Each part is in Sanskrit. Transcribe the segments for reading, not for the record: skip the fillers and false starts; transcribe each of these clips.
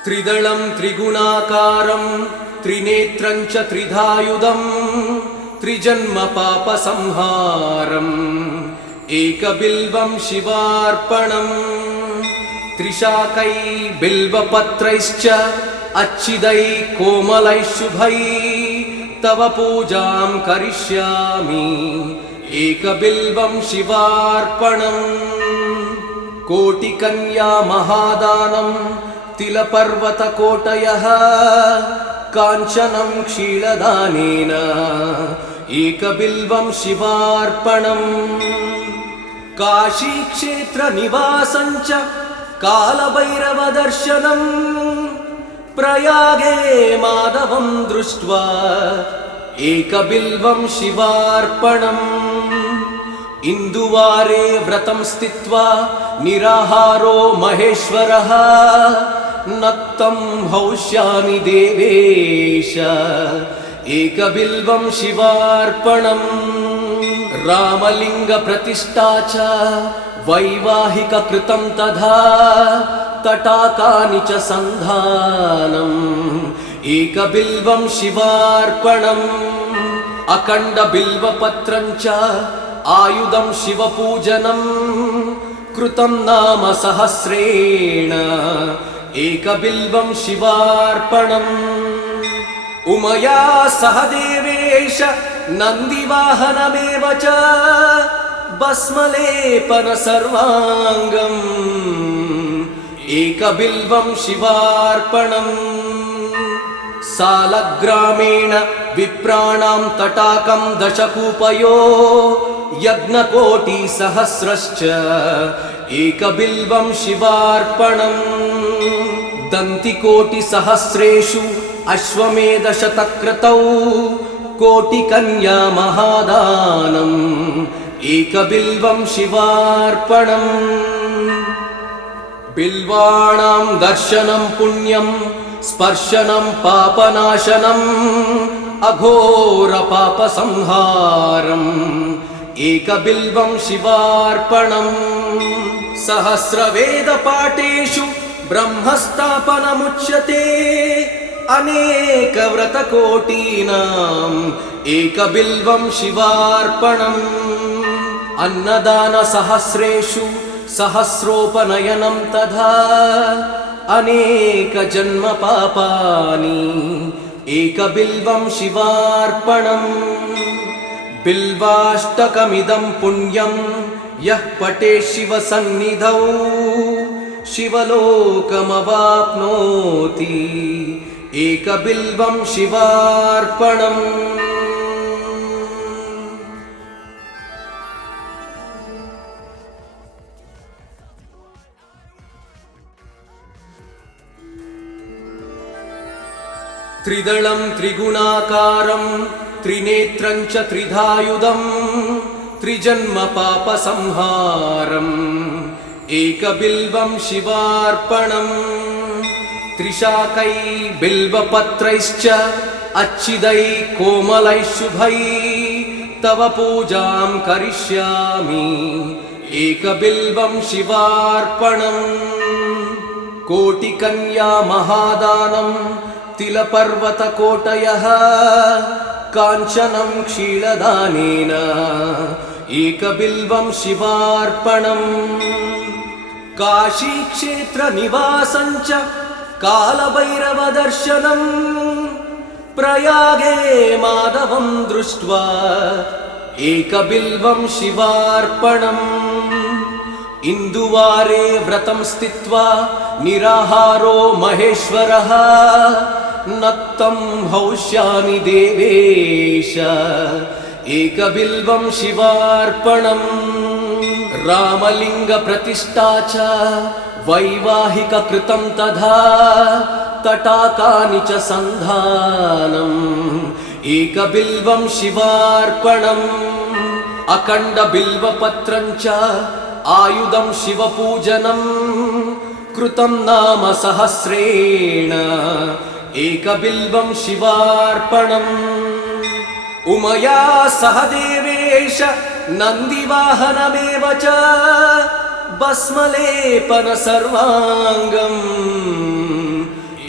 त्रिदलं त्रिगुणाकारं त्रिनेत्रं च त्रिधायुधं त्रिजन्म पापसंहारम् एकबिल्वं शिवार्पणम् त्रिशाकै बिल्वपत्रैश्च अच्छिदै कोमलैः शुभै तव पूजां करिष्यामि एकबिल्वं शिवार्पणम् कोटिकन्या महादानं तिलपर्वतकोटयः काञ्चनं क्षीरदानेन एकबिल्वं शिवार्पणम् काशीक्षेत्रनिवासं च कालभैरवदर्शनम् प्रयागे माधवं दृष्ट्वा एकबिल्वं शिवार्पणम् इन्दुवारे व्रतं स्थित्वा निराहारो महेश्वरः नक्तं हौष्यामि देवेश एकबिल्वं शिवार्पणम् रामलिङ्गप्रतिष्ठा च वैवाहिककृतं तथा तटाकानि च सन्धानम् एकबिल्वं शिवार्पणम् अखण्डबिल्वपत्रं च आयुधं शिवपूजनं कृतं नाम सहस्रेण एकबिल्वं शिवार्पणम् उमया सह देवेश नन्दिवाहनमेव च भस्मलेपन सर्वाङ्गम् एकबिल्वं शिवार्पणम् सालग्रामेण विप्राणां तटाकं दशकूपयो यज्ञकोटिसहस्रश्च एकबिल्वं शिवार्पणम् दन्तिकोटिसहस्रेषु अश्वमेधशतक्रतौ कोटिकन्या महादानम् एकबिल्वं शिवार्पणम् बिल्वाणां दर्शनं पुण्यं स्पर्शनं पापनाशनम् अघोरपापसंहारम् एकबिल्वं शिवार्पणम् सहस्रवेदपाठेषु ब्रह्मस्थापनमुच्यते अनेकव्रतकोटीनाम् एकबिल्वं शिवार्पणम् अन्नदानसहस्रेषु सहस्रोपनयनं तथा अनेकजन्म पापानि एकबिल्वं शिवार्पणम् बिल्वाष्टकमिदं पुण्यं यः पठेत् शिवसन्निधौ शिवलोकमवाप्नोति एकबिल्वं शिवार्पणम् त्रिदलं त्रिगुणाकारं त्रिनेत्रं च त्रिधायुधं त्रिजन्म पापसंहारम् एकबिल्वं शिवार्पणम् त्रिशाकै बिल्वपत्रैश्च अच्छिदै कोमलैः शुभै तव पूजां करिष्यामि एकबिल्वं शिवार्पणम् कोटिकन्या महादानं तिलपर्वतकोटयः काञ्चनं क्षीरदानेन एकबिल्वं शिवार्पणम् काशीक्षेत्रनिवासं च कालभैरवदर्शनम् प्रयागे माधवं दृष्ट्वा एकबिल्वं शिवार्पणम् इन्दुवारे व्रतं स्थित्वा निराहारो महेश्वरः नक्तं हौष्यामि देवेश एकबिल्वं शिवार्पणम् रामलिङ्गप्रतिष्ठा च वैवाहिककृतं तथा तटाकानि च सन्धानम् एकबिल्वं शिवार्पणम् अखण्डबिल्वपत्रं च आयुधं शिवपूजनं कृतं नाम सहस्रेण एकबिल्वं शिवार्पणम् उमया सह देवेश नन्दिवाहनमेव च भस्मलेपन सर्वाङ्गम्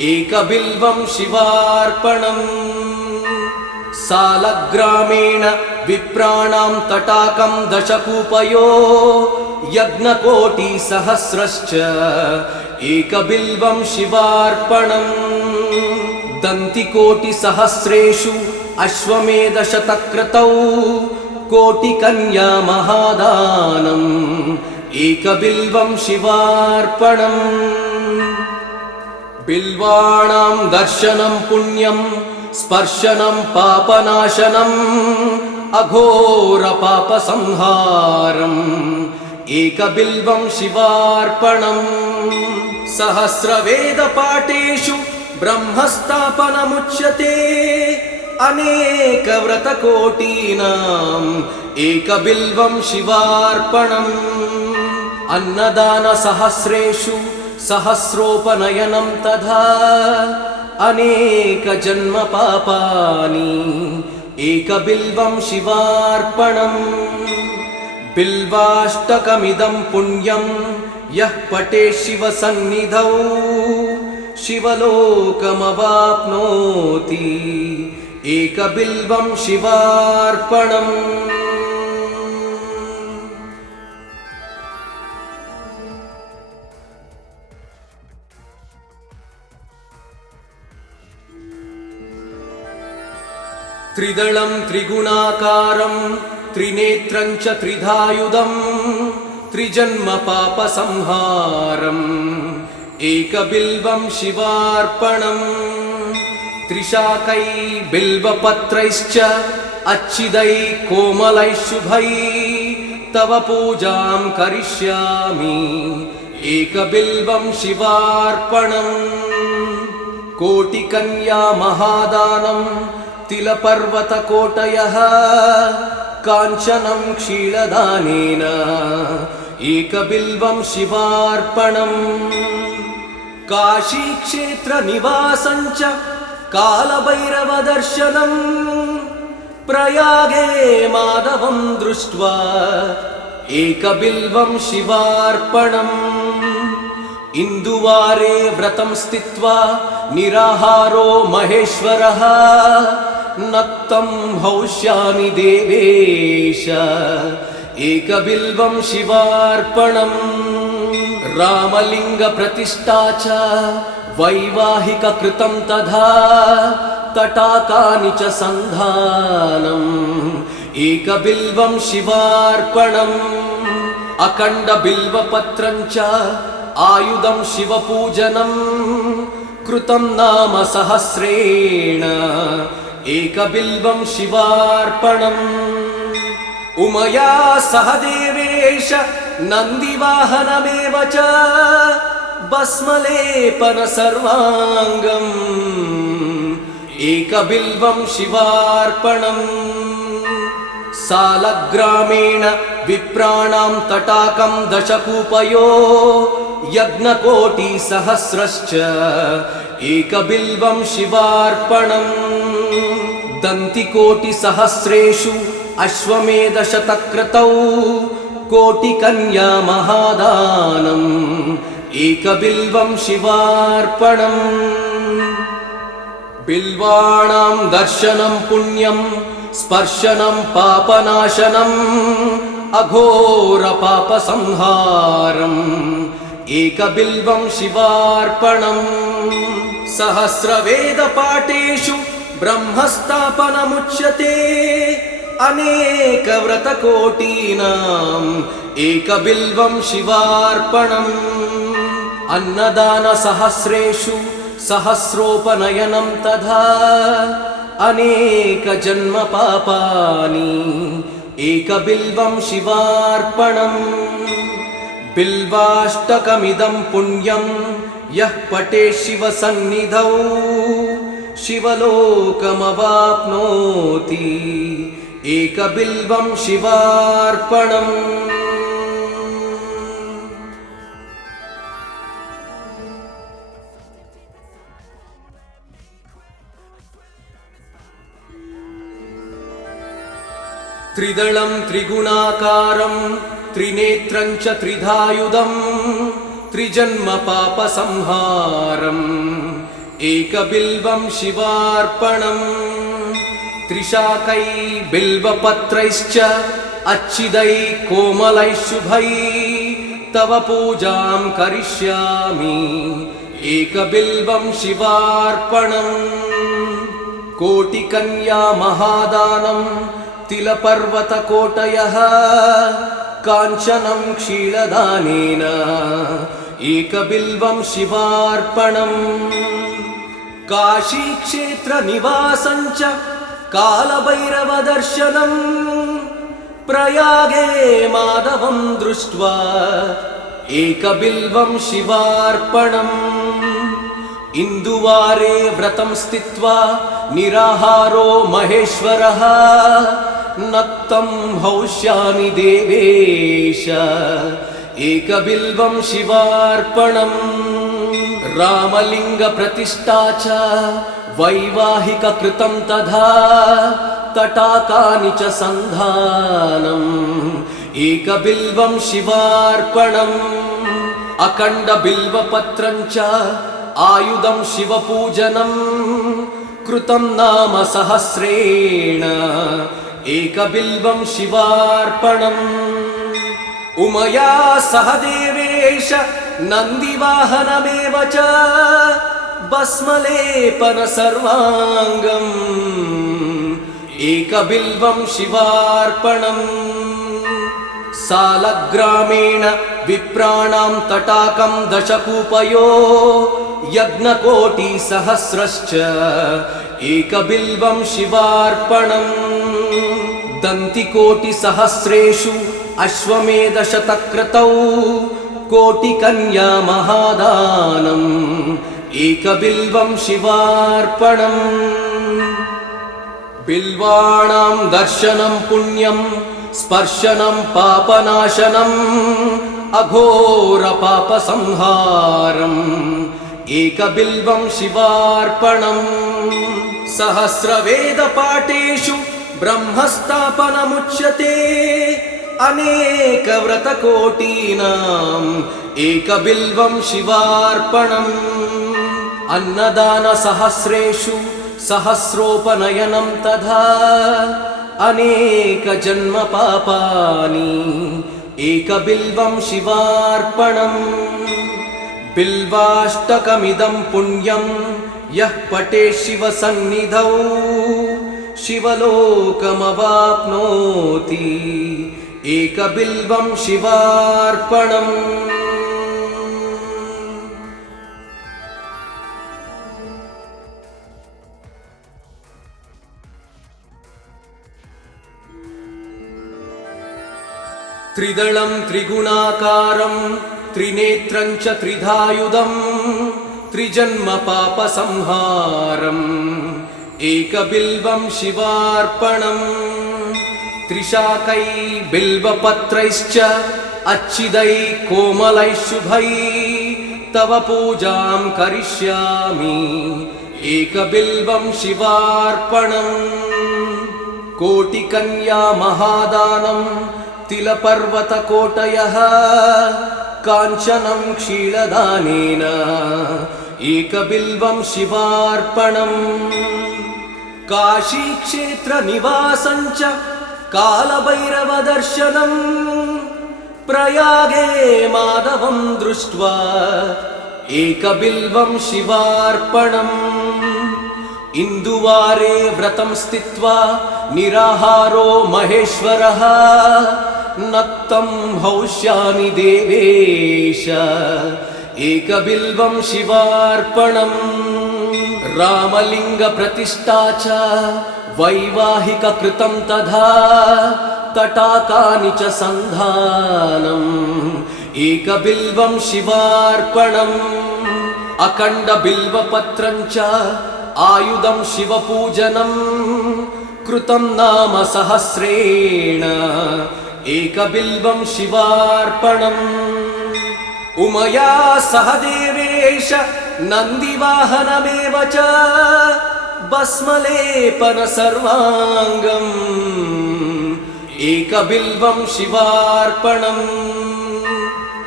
एकबिल्वं शिवार्पणम् सालग्रामेण विप्राणां तटाकं दशकूपयो यज्ञकोटिसहस्रश्च एकबिल्वं शिवार्पणम् दन्तिकोटिसहस्रेषु अश्वमेधशतक्रतौ कोटिकन्या महादानम् एकबिल्वं शिवार्पणम् बिल्वाणां दर्शनं पुण्यं स्पर्शनं पापनाशनम् अघोरपापसंहारम् एकबिल्वं शिवार्पणम् सहस्रवेदपाठेषु ब्रह्मस्थापनमुच्यते अनेकव्रतकोटीनाम् एकबिल्वं शिवार्पणम् अन्नदानसहस्रेषु सहस्रोपनयनं तथा अनेकजन्मपापानि एकबिल्वं शिवार्पणम् बिल्वाष्टकमिदं पुण्यं यः पठेत् शिवसन्निधौ शिवलोकमवाप्नोति एकबिल्वं शिवार्पणम् त्रिदलं त्रिगुणाकारं त्रिनेत्रं च त्रिधायुधं त्रिजन्मपापसंहारम् एकबिल्वं शिवार्पणम् त्रिशाकै बिल्वपत्रैश्च अच्छिदै कोमलैः शुभै तव पूजां करिष्यामि एकबिल्वं शिवार्पणम् कोटिकन्या महादानं तिलपर्वतकोटयः काञ्चनं क्षीरदानेन एकबिल्वं शिवार्पणम् काशीक्षेत्रनिवासं च कालभैरवदर्शनम् प्रयागे माधवं दृष्ट्वा एकबिल्वं शिवार्पणम् इन्दुवारे व्रतं स्थित्वा निराहारो महेश्वरः नक्तं हौष्यामि देवेश एकबिल्वं शिवार्पणम् रामलिङ्गप्रतिष्ठा च वैवाहिककृतं तथा तटाकानि च सन्धानम् एकबिल्वं शिवार्पणम् अखण्डबिल्वपत्रं च आयुधं शिवपूजनं कृतं नाम सहस्रेण एकबिल्वं शिवार्पणम् उमया सह देवेश नन्दिवाहनमेव च भस्मलेपन सर्वाङ्गम् एकबिल्वं शिवार्पणम् सालग्रामेण विप्राणां तटाकं दशकूपयो यज्ञकोटिसहस्रश्च एकबिल्वं शिवार्पणम् दन्तिकोटिसहस्रेषु अश्वमेधशतक्रतौ कोटिकन्या महादानम् एकबिल्वं शिवार्पणम् बिल्वाणां दर्शनं पुण्यं स्पर्शनं पापनाशनम् अघोरपापसंहारम् एकबिल्वं शिवार्पणम् सहस्रवेदपाठेषु ब्रह्मस्थापनमुच्यते अनेकव्रतकोटीनाम् एकबिल्वं शिवार्पणम् अन्नदानसहस्रेषु सहस्रोपनयनं तथा अनेकजन्मपापानि एकबिल्वं शिवार्पणम् बिल्वाष्टकमिदं पुण्यं यः पठेत् शिवसन्निधौ शिवलोकमवाप्नोति एकबिल्वं शिवार्पणम् त्रिदलं त्रिगुणाकारं त्रिनेत्रं च त्रिधायुधं त्रिजन्मपापसंहारम् एकबिल्वं शिवार्पणम् त्रिशाकै बिल्वपत्रैश्च अच्छिदै कोमलैः शुभै तव पूजां करिष्यामि एकबिल्वं शिवार्पणम् कोटिकन्या महादानं तिलपर्वतकोटयः काञ्चनं क्षीरदानेन एकबिल्वं शिवार्पणम् काशीक्षेत्रनिवासं च कालभैरवदर्शनम् प्रयागे माधवं दृष्ट्वा एकबिल्वं शिवार्पणम् इन्दुवारे व्रतं स्थित्वा निराहारो महेश्वरः नक्तं हौष्यामि देवेश एकबिल्वं शिवार्पणम् रामलिङ्गप्रतिष्ठा च वैवाहिककृतं तथा तटाकानि च सन्धानम् एकबिल्वं शिवार्पणम् अखण्डबिल्वपत्रं च आयुधं शिवपूजनं कृतं नाम सहस्रेण एकबिल्वं शिवार्पणम् उमया सह देवेश नन्दिवाहनमेव च भस्मलेपन सर्वाङ्गम् एकबिल्वं शिवार्पणम् सालग्रामेण विप्राणां तटाकं दशकूपयो यज्ञकोटिसहस्रश्च एकबिल्वं शिवार्पणम् दन्तिकोटिसहस्रेषु अश्वमेधशतक्रतौ कोटिकन्या महादानम् एकबिल्वं शिवार्पणम् बिल्वाणां दर्शनं पुण्यं स्पर्शनं पापनाशनम् अघोरपापसंहारम् एकबिल्वं शिवार्पणम् सहस्रवेदपाठेषु ब्रह्मस्थापनमुच्यते अनेकव्रतकोटीनाम् एकबिल्वं शिवार्पणम् अन्नदानसहस्रेषु सहस्रोपनयनं तथा अनेकजन्मपापानि एकबिल्वं शिवार्पणम् बिल्वाष्टकमिदं पुण्यं यः पठेत् शिवसन्निधौ शिवलोकमवाप्नोति एकबिल्वं शिवार्पणम् त्रिदलं त्रिगुणाकारं त्रिनेत्रं च त्रिधायुधं त्रिजन्मपापसंहारम् एकबिल्वं शिवार्पणम् त्रिशाकै बिल्वपत्रैश्च अच्छिदै कोमलैः शुभै तव पूजां करिष्यामि एकबिल्वं शिवार्पणम् कोटिकन्या महादानं तिलपर्वतकोटयः काञ्चनं क्षीरदानेन एकबिल्वं शिवार्पणम् काशीक्षेत्रनिवासं च कालभैरवदर्शनम् प्रयागे माधवं दृष्ट्वा एकबिल्वं शिवार्पणम् इन्दुवारे व्रतं स्थित्वा निराहारो महेश्वरः नक्तं हौष्यामि देवेश एकबिल्वं शिवार्पणम् रामलिङ्गप्रतिष्ठा च वैवाहिककृतं तथा तटाकानि च सन्धानम् एकबिल्वं शिवार्पणम् अखण्डबिल्वपत्रं च आयुधं शिवपूजनं कृतं नाम सहस्रेण एकबिल्वं शिवार्पणम् उमया सह देवेश नन्दिवाहनमेव च भस्मलेपन सर्वाङ्गम् एकबिल्वं शिवार्पणम्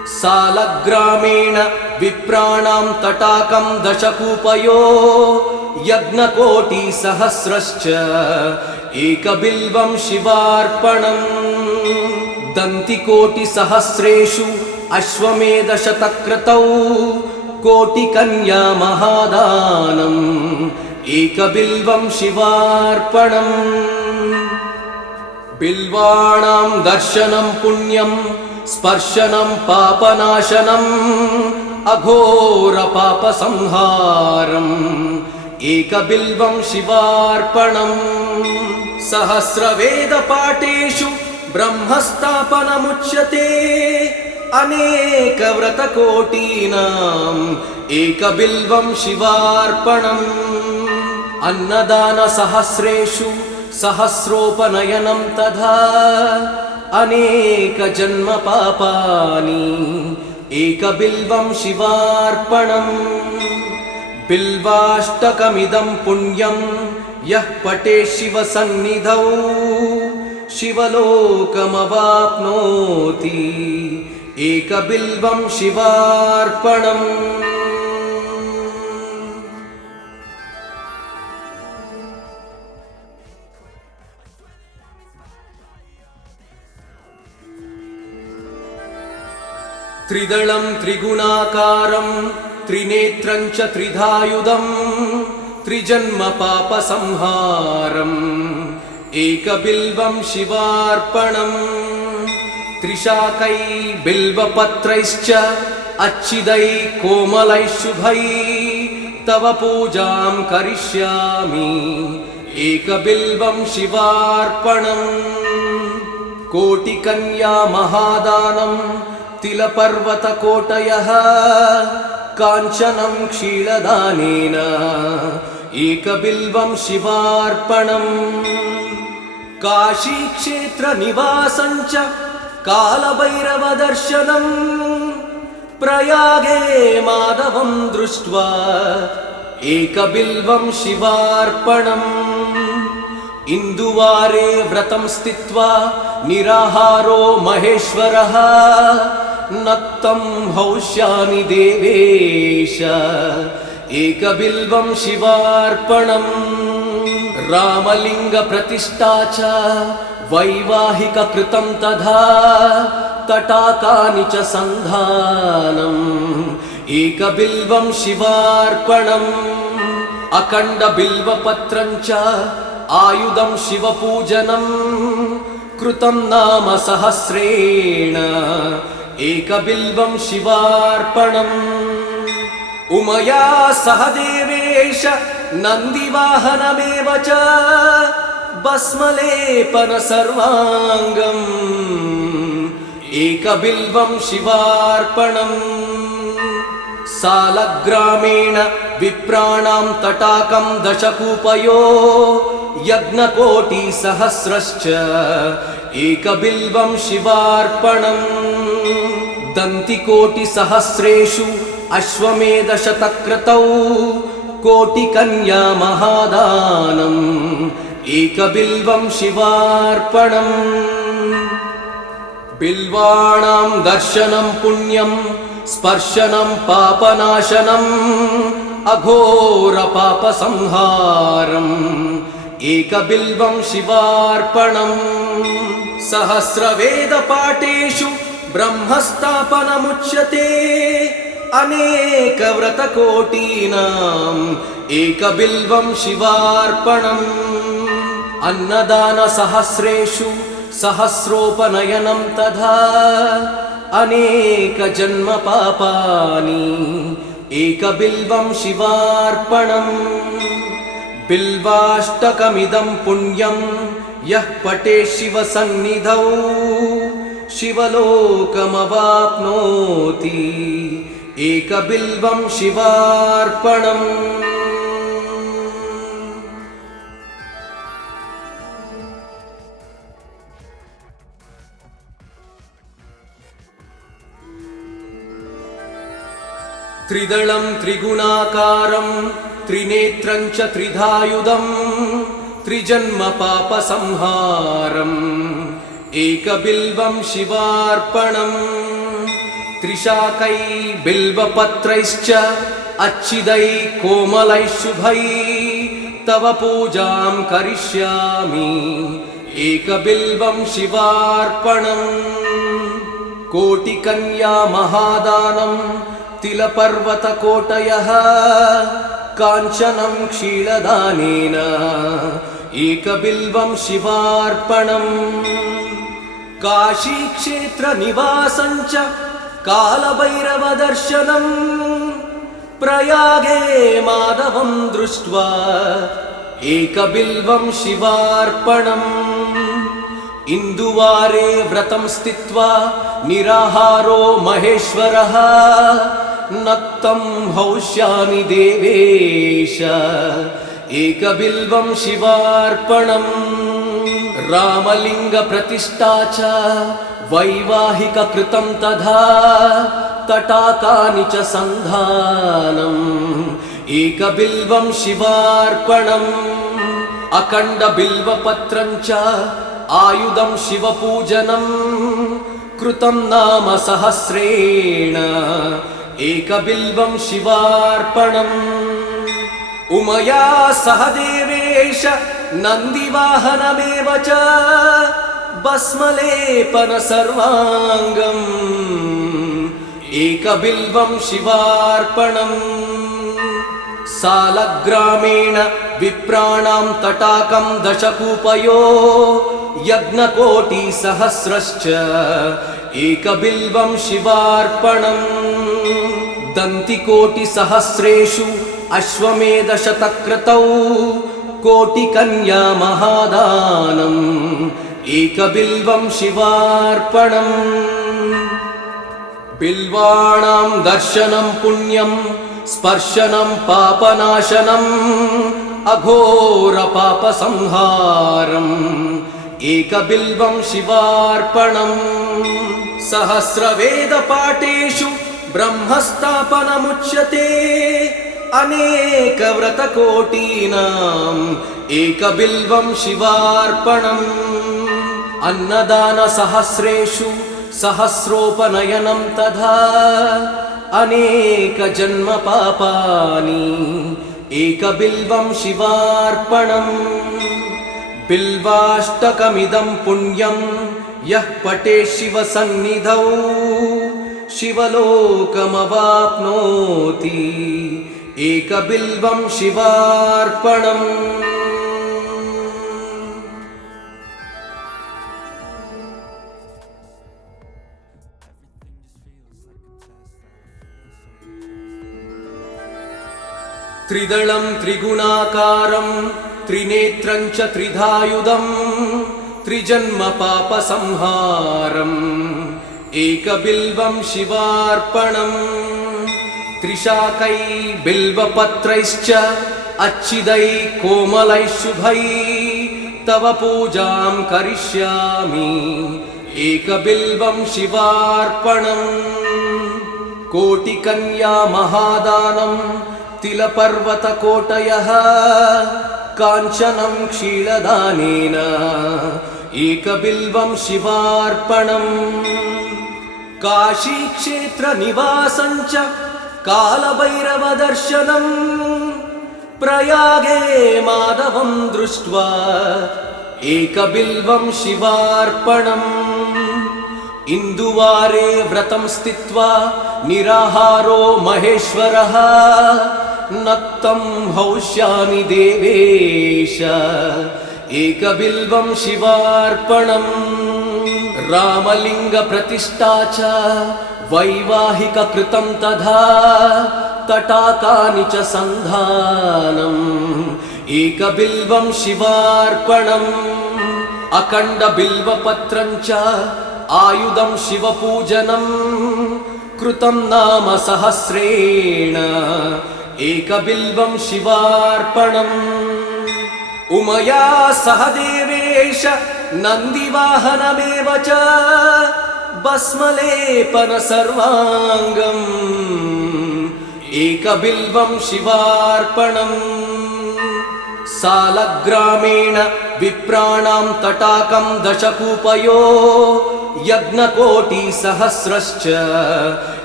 सालग्रामेण विप्राणां तटाकं दशकूपयो यज्ञकोटिसहस्रश्च एकबिल्वं शिवार्पणम् दन्तिकोटिसहस्रेषु अश्वमेधशतक्रतौ कोटिकन्या महादानम् एकबिल्वं शिवार्पणम् बिल्वाणां दर्शनं पुण्यं स्पर्शनं पापनाशनम् अघोरपापसंहारम् एकबिल्वं शिवार्पणम् सहस्रवेदपाठेषु ब्रह्मस्थापनमुच्यते अनेकव्रतकोटीनाम् एकबिल्वं शिवार्पणम् अन्नदानसहस्रेषु सहस्रोपनयनं तथा अनेकजन्मपापानि एकबिल्वं शिवार्पणम् बिल्वाष्टकमिदं पुण्यं यः पठेत् शिवसन्निधौ शिवलोकमवाप्नोति एकबिल्वं शिवार्पणम् त्रिदलं त्रिगुणाकारं त्रिनेत्रं च त्रिधायुधं त्रिजन्मपापसंहारम् एकबिल्वं शिवार्पणम् त्रिशाकै बिल्वपत्रैश्च अच्छिदै कोमलैः शुभै तव पूजां करिष्यामि एकबिल्वं शिवार्पणम् कोटिकन्या महादानं तिलपर्वतकोटयः काञ्चनं क्षीरदानेन एकबिल्वं शिवार्पणम् काशीक्षेत्रनिवासं च कालभैरवदर्शनम् प्रयागे माधवं दृष्ट्वा एकबिल्वं शिवार्पणम् इन्दुवारे व्रतं स्थित्वा निराहारो महेश्वरः नक्तं हौष्यामि देवेश एकबिल्वं शिवार्पणम् रामलिङ्गप्रतिष्ठा च वैवाहिककृतं तथा तटाकानि च सन्धानम् एकबिल्वं शिवार्पणम् अखण्डबिल्वपत्रं च आयुधं शिवपूजनं कृतं नाम सहस्रेण एकबिल्वं शिवार्पणम् उमया सह देवेश नन्दिवाहनमेव च भस्मलेपन सर्वाङ्गम् एकबिल्वं शिवार्पणम् सालग्रामेण विप्राणां तटाकं दशकूपयो यज्ञकोटिसहस्रश्च एकबिल्वं शिवार्पणम् दन्तिकोटिसहस्रेषु अश्वमेधशतक्रतौ कोटिकन्या महादानम् एकबिल्वं शिवार्पणम् बिल्वाणां दर्शनं पुण्यं स्पर्शनं पापनाशनम् अघोरपापसंहारम् एकबिल्वं शिवार्पणम् सहस्रवेदपाठेषु ब्रह्मस्थापनमुच्यते अनेकव्रतकोटीनाम् एकबिल्वं शिवार्पणम् अन्नदानसहस्रेषु सहस्रोपनयनं तथा अनेकजन्मपापानि एकबिल्वं शिवार्पणम् बिल्वाष्टकमिदं पुण्यं यः पठेत् शिवसन्निधौ शिवलोकमवाप्नोति एकबिल्वं शिवार्पणम् त्रिदलं त्रिगुणाकारं त्रिनेत्रं च त्रिधायुधं त्रिजन्मपापसंहारम् एकबिल्वं शिवार्पणम् त्रिशाकै बिल्वपत्रैश्च अच्छिदै कोमलैः शुभै तव पूजां करिष्यामि एकबिल्वं शिवार्पणम् कोटिकन्या महादानं तिलपर्वतकोटयः काञ्चनं क्षीरदानेन एकबिल्वं शिवार्पणम् काशीक्षेत्रनिवासञ्च कालभैरवदर्शनम् प्रयागे माधवं दृष्ट्वा एकबिल्वं शिवार्पणम् इन्दुवारे व्रतं स्थित्वा निराहारो महेश्वरः नक्तं हौष्यामि देवेश एकबिल्वं शिवार्पणम् रामलिङ्गप्रतिष्ठा च वैवाहिककृतं तथा तटाकानि च सन्धानम् एकबिल्वं शिवार्पणम् अखण्डबिल्वपत्रं च आयुधं शिवपूजनं कृतं नाम सहस्रेण एकबिल्वं शिवार्पणम् उमया सह देवेश नन्दिवाहनमेव च भस्मलेपन सर्वाङ्गम् एकबिल्वं शिवार्पणम् सालग्रामेण विप्राणां तटाकं दशकूपयो यज्ञकोटिसहस्रश्च एकबिल्वं शिवार्पणम् दन्तिकोटिसहस्रेषु अश्वमेधशतक्रतौ कोटिकन्या महादानम् एकबिल्वं शिवार्पणम् बिल्वाणां दर्शनं पुण्यं स्पर्शनं पापनाशनम् अघोरपापसंहारम् एकबिल्वं शिवार्पणम् सहस्रवेदपाठेषु ब्रह्मस्थापनमुच्यते अनेकव्रतकोटीनाम् एकबिल्वं शिवार्पणम् अन्नदानसहस्रेषु सहस्रोपनयनं तथा अनेकजन्मपापानि एकबिल्वं शिवार्पणम् बिल्वाष्टकमिदं पुण्यं यः पठेत् शिवसन्निधौ शिवलोकमवाप्नोति एकबिल्वं शिवार्पणम् त्रिदलं त्रिगुणाकारं त्रिनेत्रं च त्रिधायुधं त्रिजन्मपापसंहारम् एकबिल्वं शिवार्पणम् त्रिशाकै बिल्वपत्रैश्च अच्छिदै कोमलैः शुभै तव पूजां करिष्यामि एकबिल्वं शिवार्पणम् कोटिकन्या महादानं तिलपर्वतकोटयः काञ्चनं क्षीरदानेन एकबिल्वं शिवार्पणम् काशीक्षेत्रनिवासञ्च कालभैरवदर्शनम् प्रयागे माधवं दृष्ट्वा एकबिल्वं शिवार्पणम् इन्दुवारे व्रतं स्थित्वा निराहारो महेश्वरः नक्तं हौष्यामि देवेश एकबिल्वं शिवार्पणम् रामलिङ्गप्रतिष्ठा च वैवाहिककृतं तथा तटाकानि च सन्धानम् एकबिल्वं शिवार्पणम् अखण्डबिल्वपत्रं च आयुधं शिवपूजनं कृतं नाम सहस्रेण एकबिल्वं शिवार्पणम् उमया सह देवेश नन्दिवाहनमेव च भस्मलेपन सर्वाङ्गम् एकबिल्वं शिवार्पणम् सालग्रामेण विप्राणां तटाकं दशकूपयो यज्ञकोटिसहस्रश्च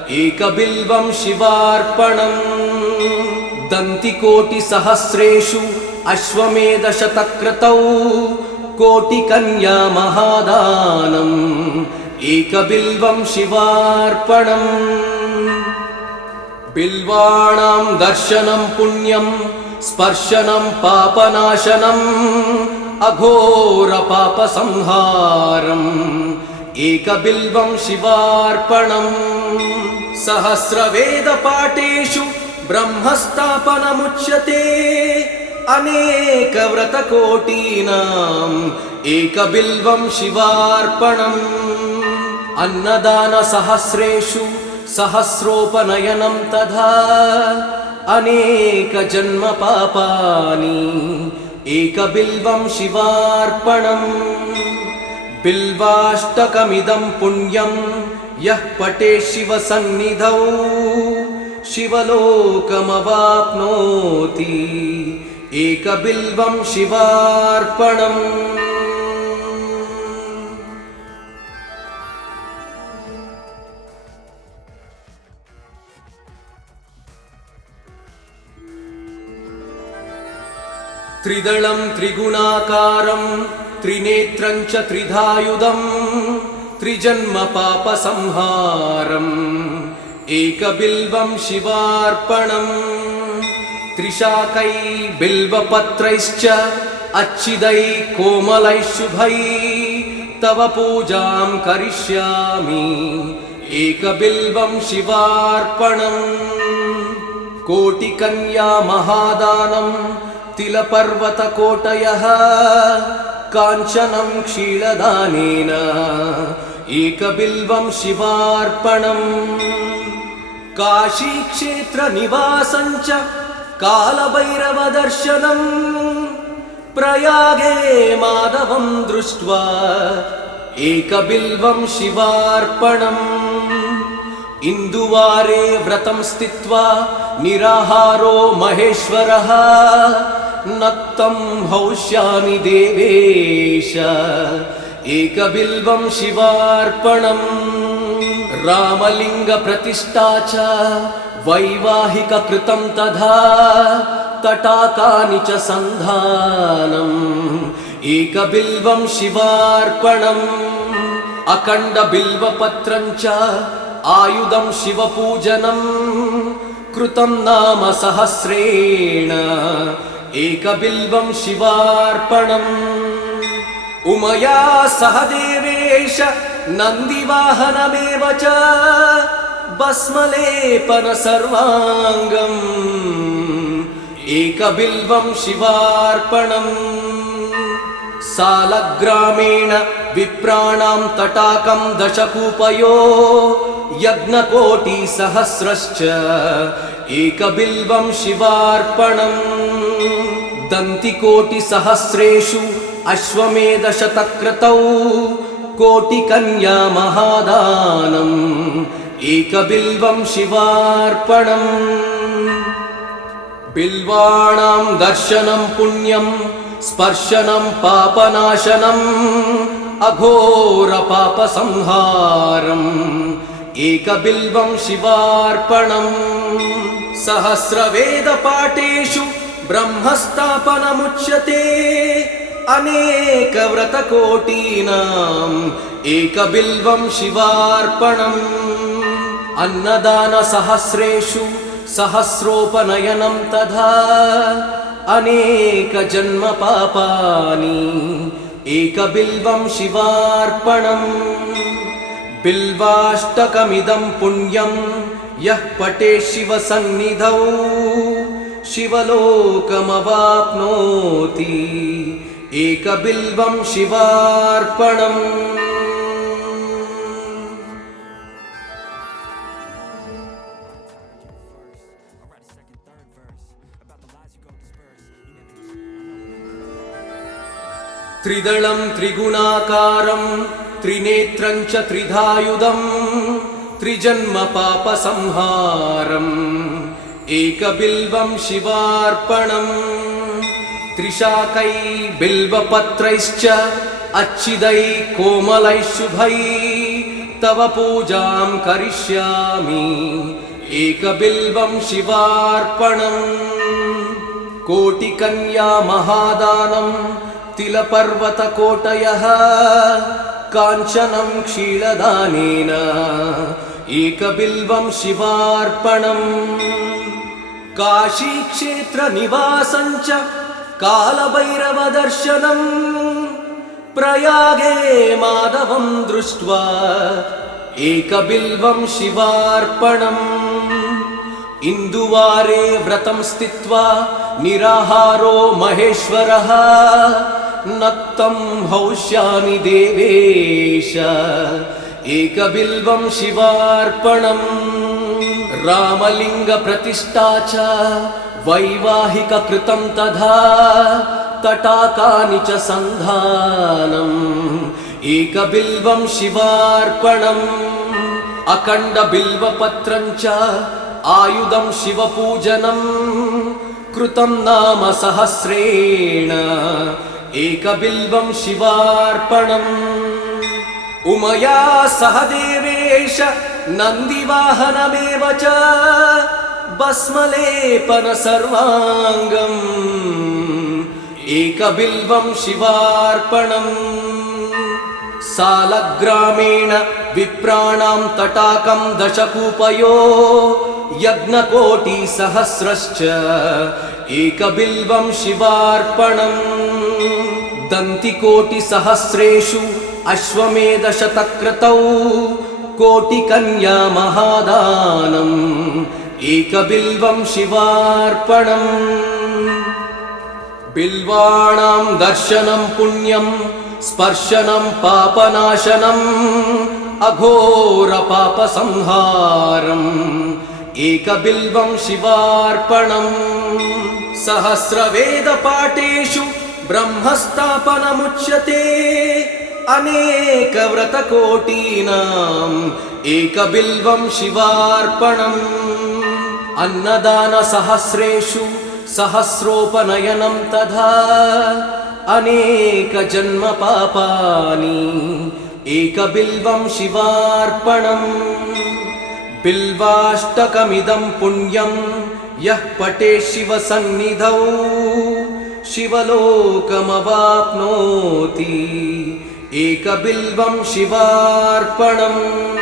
एकबिल्वं शिवार्पणम् दन्तिकोटिसहस्रेषु अश्वमेधशतक्रतौ कोटिकन्या महादानम् एकबिल्वं शिवार्पणम् बिल्वाणां दर्शनं पुण्यं स्पर्शनं पापनाशनम् अघोरपापसंहारम् एकबिल्वं शिवार्पणम् सहस्रवेदपाठेषु ब्रह्मस्थापनमुच्यते अनेकव्रतकोटीनाम् एकबिल्वं शिवार्पणम् अन्नदानसहस्रेषु सहस्रोपनयनं तथा अनेकजन्मपापानि एकबिल्वं शिवार्पणम् बिल्वाष्टकमिदं पुण्यं यः पठेत् शिवसन्निधौ शिवलोकमवाप्नोति एकबिल्वं शिवार्पणम् त्रिदलं त्रिगुणाकारं त्रिनेत्रं च त्रिधायुधं त्रिजन्मपापसंहारम् एकबिल्वं शिवार्पणम् त्रिशाकै बिल्वपत्रैश्च अच्छिदै कोमलैः शुभै तव पूजां करिष्यामि एकबिल्वं शिवार्पणम् कोटिकन्या महादानं तिलपर्वतकोटयः काञ्चनं क्षीरदानेन एकबिल्वं शिवार्पणम् काशीक्षेत्रनिवासं च कालभैरवदर्शनम् प्रयागे माधवं दृष्ट्वा एकबिल्वं शिवार्पणम् इन्दुवारे व्रतं स्थित्वा निराहारो महेश्वरः नक्तं हौष्यामि देवेश एकबिल्वं शिवार्पणम् रामलिङ्गप्रतिष्ठा च वैवाहिककृतं तथा तटाकानि च सन्धानम् एकबिल्वं शिवार्पणम् अखण्डबिल्वपत्रं च आयुधं शिवपूजनं कृतं नाम सहस्रेण एकबिल्वं शिवार्पणम् उमया सह देवेश नन्दिवाहनमेव च भस्मलेपन सर्वाङ्गम् एकबिल्वं शिवार्पणम् सालग्रामेण विप्राणां तटाकं दशकूपयो यज्ञकोटिसहस्रश्च एकबिल्वं शिवार्पणम् दन्तिकोटिसहस्रेषु अश्वमेधशतक्रतौ कोटिकन्या महादानम् एकबिल्वं शिवार्पणम् बिल्वाणां दर्शनं पुण्यं स्पर्शनं पापनाशनम् अघोरपापसंहारम् एकबिल्वं शिवार्पणम् सहस्रवेदपाठेषु ब्रह्मस्थापनमुच्यते अनेकव्रतकोटीनाम् एकबिल्वं शिवार्पणम् अन्नदानसहस्रेषु सहस्रोपनयनं तथा अनेकजन्मपापानि एकबिल्वं शिवार्पणम् बिल्वाष्टकमिदं पुण्यं यः पठेत् शिवसन्निधौ शिवलोकमवाप्नोति एकबिल्वं शिवार्पणम् त्रिदलं त्रिगुणाकारं त्रिनेत्रं च त्रिधायुधं त्रिजन्मपापसंहारम् एकबिल्वं शिवार्पणम् त्रिशाकै बिल्वपत्रैश्च अच्छिदै कोमलैः शुभै तव पूजां करिष्यामि एकबिल्वं शिवार्पणम् कोटिकन्या महादानं तिलपर्वतकोटयः काञ्चनं क्षीरदानेन एकबिल्वं शिवार्पणम् काशीक्षेत्रनिवासं च कालभैरवदर्शनम् प्रयागे माधवं दृष्ट्वा एकबिल्वं शिवार्पणम् इन्दुवारे व्रतं स्थित्वा निराहारो महेश्वरः नक्तं हौष्यामि देवेश एकबिल्वं शिवार्पणम् रामलिङ्गप्रतिष्ठा च वैवाहिककृतं तथा तटाकानि च सन्धानम् एकबिल्वं शिवार्पणम् अखण्डबिल्वपत्रं च आयुधं शिवपूजनं कृतं नाम सहस्रेण एकबिल्वं शिवार्पणम् उमया सह देवेश नन्दिवाहनमेव च भस्मलेपन सर्वाङ्गम् एकबिल्वं शिवार्पणम् सालग्रामेण विप्राणां तटाकं दशकूपयो यज्ञकोटिसहस्रश्च एकबिल्वं शिवार्पणम् दन्तिकोटिसहस्रेषु अश्वमेधशतक्रतौ कोटिकन्या महादानम् एकबिल्वं शिवार्पणम् बिल्वाणां दर्शनं पुण्यं स्पर्शनं पापनाशनम् अघोरपापसंहारम् एकबिल्वं शिवार्पणम् सहस्रवेदपाठेषु ब्रह्मस्थापनमुच्यते अनेकव्रतकोटीनाम् एकबिल्वं शिवार्पणम् अन्नदानसहस्रेषु सहस्रोपनयनं तथा अनेकजन्मपापानि एकबिल्वं शिवार्पणम् बिल्वाष्टकमिदं पुण्यं यः पठेत् शिवसन्निधौ शिवलोकमवाप्नोति एकबिल्वं शिवार्पणम्